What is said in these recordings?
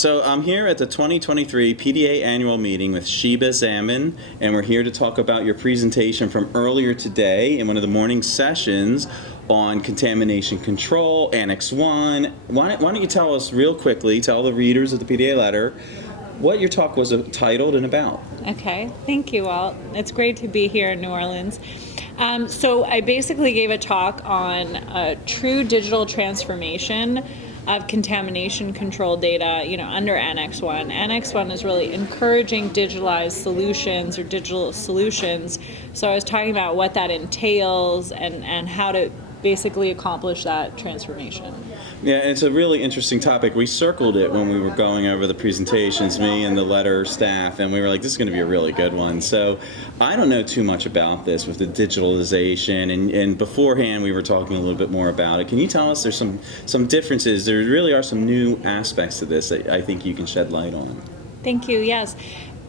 So I'm here at the 2023 PDA Annual Meeting with Sheba, Zaman, and we're here to talk about your presentation from earlier today in one of the morning sessions on contamination control, Annex 1. Why don't you tell us real quickly, tell the readers of the PDA letter, what your talk was titled and about. Okay, thank you, Walt. It's great to be here in New Orleans. So I basically gave a talk on true digital transformation of contamination control data, under Annex 1. Annex 1 is really encouraging digitalized solutions or digital solutions. So I was talking about what that entails and how to basically accomplish that transformation. Yeah, it's a really interesting topic. We circled it when we were going over the presentations, me and the letter staff, and we were like, this is going to be a really good one. So I don't know too much about this with the digitalization, and beforehand we were talking a little bit more about it. Can you tell us there's some differences? There really are some new aspects to this that I think you can shed light on. Thank you, yes.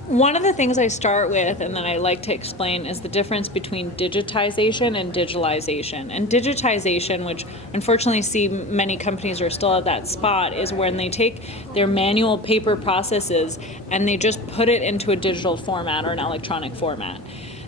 One of the things I start with and then I like to explain is the difference between digitization and digitalization. And digitization, which unfortunately see many companies are still at that spot, is when they take their manual paper processes and they just put it into a digital format or an electronic format.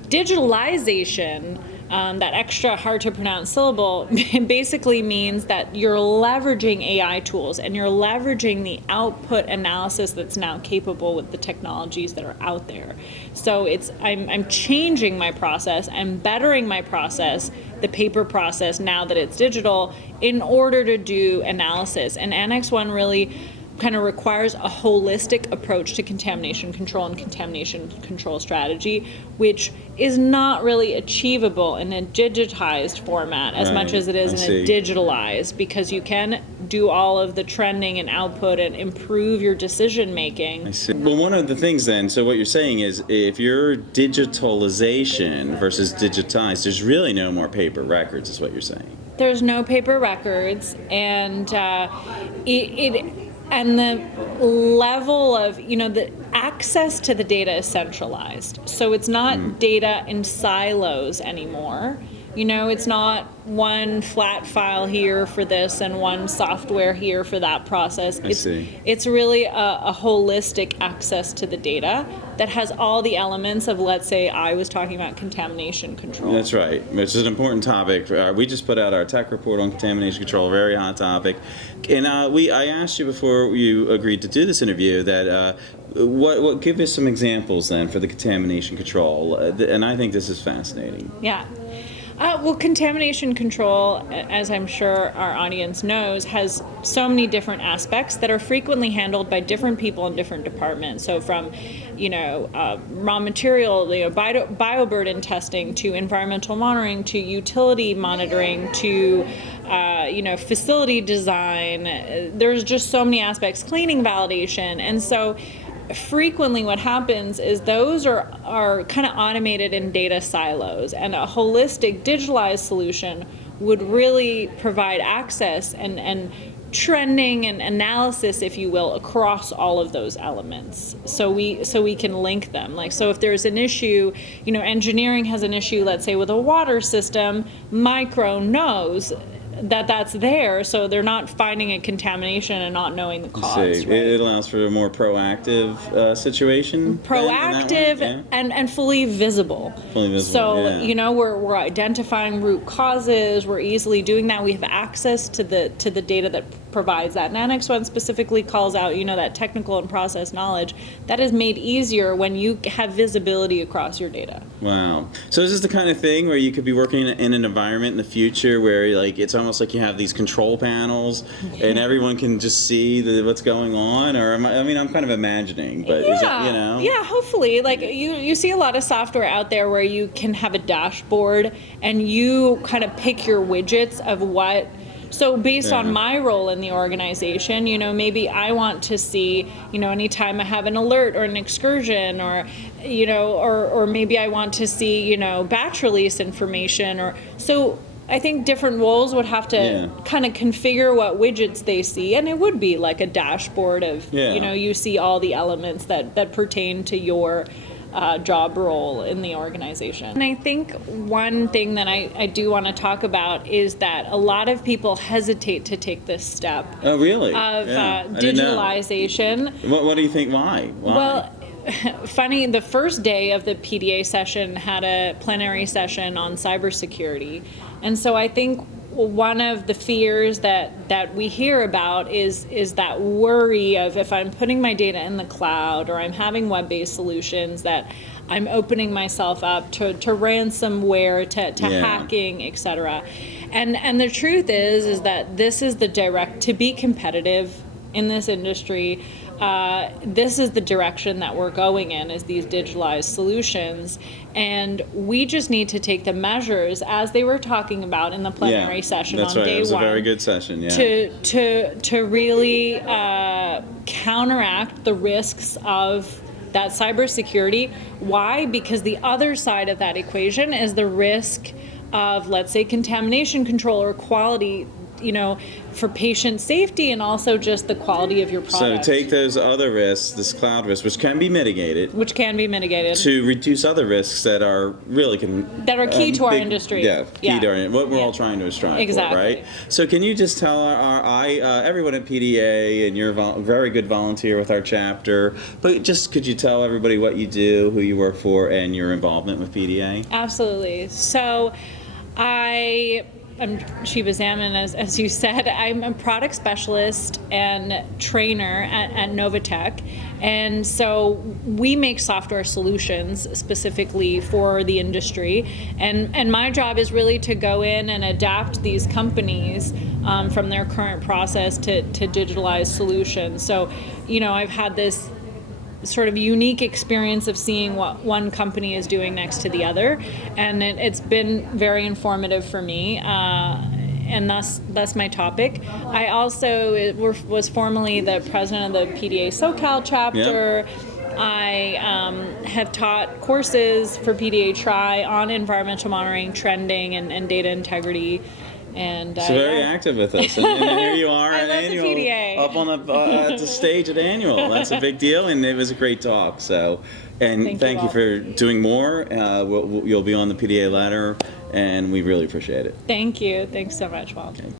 Digitalization, that extra hard to pronounce syllable, basically means that you're leveraging AI tools and you're leveraging the output analysis that's now capable with the technologies that are out there. So I'm changing my process, I'm bettering my process, the paper process now that it's digital, in order to do analysis. And Annex 1 really kind of requires a holistic approach to contamination control and contamination control strategy, which is not really achievable in a digitized format as much as it is in a digitalized, because you can do all of the trending and output and improve your decision making. I see. Well, one of the things then, so what you're saying is if you're digitalization versus digitized, there's really no more paper records is what you're saying. There's no paper records, and and the level of, the access to the data is centralized. So it's not data in silos anymore. It's not one flat file here for this and one software here for that process. It's really a holistic access to the data that has all the elements of, let's say, I was talking about contamination control. That's right, which is an important topic. We just put out our tech report on contamination control, a very hot topic. And I asked you before you agreed to do this interview that what give us some examples then for the contamination control, and I think this is fascinating. Yeah. Well, contamination control, as I'm sure our audience knows, has so many different aspects that are frequently handled by different people in different departments. So from, raw material, bioburden testing, to environmental monitoring, to utility monitoring, to facility design. There's just so many aspects, cleaning validation. And so frequently what happens is those are kind of automated in data silos, and a holistic digitalized solution would really provide access and trending and analysis, if you will, across all of those elements. So we can link them. So if there's an issue, engineering has an issue, let's say with a water system, micro knows that's there, so they're not finding a contamination and not knowing the cause. Right? It allows for a more proactive situation. Proactive and fully visible. Fully visible. So we're identifying root causes. We're easily doing that. We have access to the data that provides that. And Annex 1 specifically calls out that technical and process knowledge that is made easier when you have visibility across your data. Wow. So is this the kind of thing where you could be working in an environment in the future where it's almost like you have these control panels and everyone can just see what's going on? Or I'm kind of imagining, but is it, Yeah, hopefully. You see a lot of software out there where you can have a dashboard and you kind of pick your widgets of what. So based on my role in the organization, maybe I want to see, anytime I have an alert or an excursion, or, or maybe I want to see, batch release information, so I think different roles would have to kind of configure what widgets they see, and it would be like a dashboard of, you see all the elements that pertain to your job role in the organization. And I think one thing that I do want to talk about is that a lot of people hesitate to take this step Oh, really? of Yeah, I didn't know. digitalization. What do you think? Why? Well, funny, the first day of the PDA session had a plenary session on cybersecurity. And so I think one of the fears that we hear about is that worry of, if I'm putting my data in the cloud or I'm having web-based solutions, that I'm opening myself up to ransomware, to Yeah. hacking, etc. And the truth is that this is the direct, to be competitive in this industry, this is the direction that we're going in, is these digitalized solutions. And we just need to take the measures, as they were talking about in the plenary session that's on right. day It was one, a very good session. Yeah. to really counteract the risks of that cybersecurity. Why? Because the other side of that equation is the risk of, let's say, contamination control or quality, for patient safety, and also just the quality of your product. So take those other risks, this cloud risk, which can be mitigated, to reduce other risks that are really that are key to our industry. Yeah, key to what we're all trying to strive for, right? So can you just tell everyone at PDA, and you're a very good volunteer with our chapter, but just could you tell everybody what you do, who you work for, and your involvement with PDA? Absolutely. So I'm Sheba Zaman, as you said. I'm a product specialist and trainer at Novatek. And so we make software solutions specifically for the industry. And my job is really to go in and adapt these companies from their current process to digitalized solutions. So, I've had this sort of unique experience of seeing what one company is doing next to the other, and it's been very informative for me, and that's my topic. I also was formerly the president of the PDA SoCal chapter. Yep. I have taught courses for PDA Tri on environmental monitoring, trending, and data integrity. And so very active with us, and here you are at Annual, PDA. Up on at the stage at Annual. That's a big deal, and it was a great talk. So, and thank you for doing more. You'll be on the PDA letter, and we really appreciate it. Thank you. Thanks so much, Walt. Okay.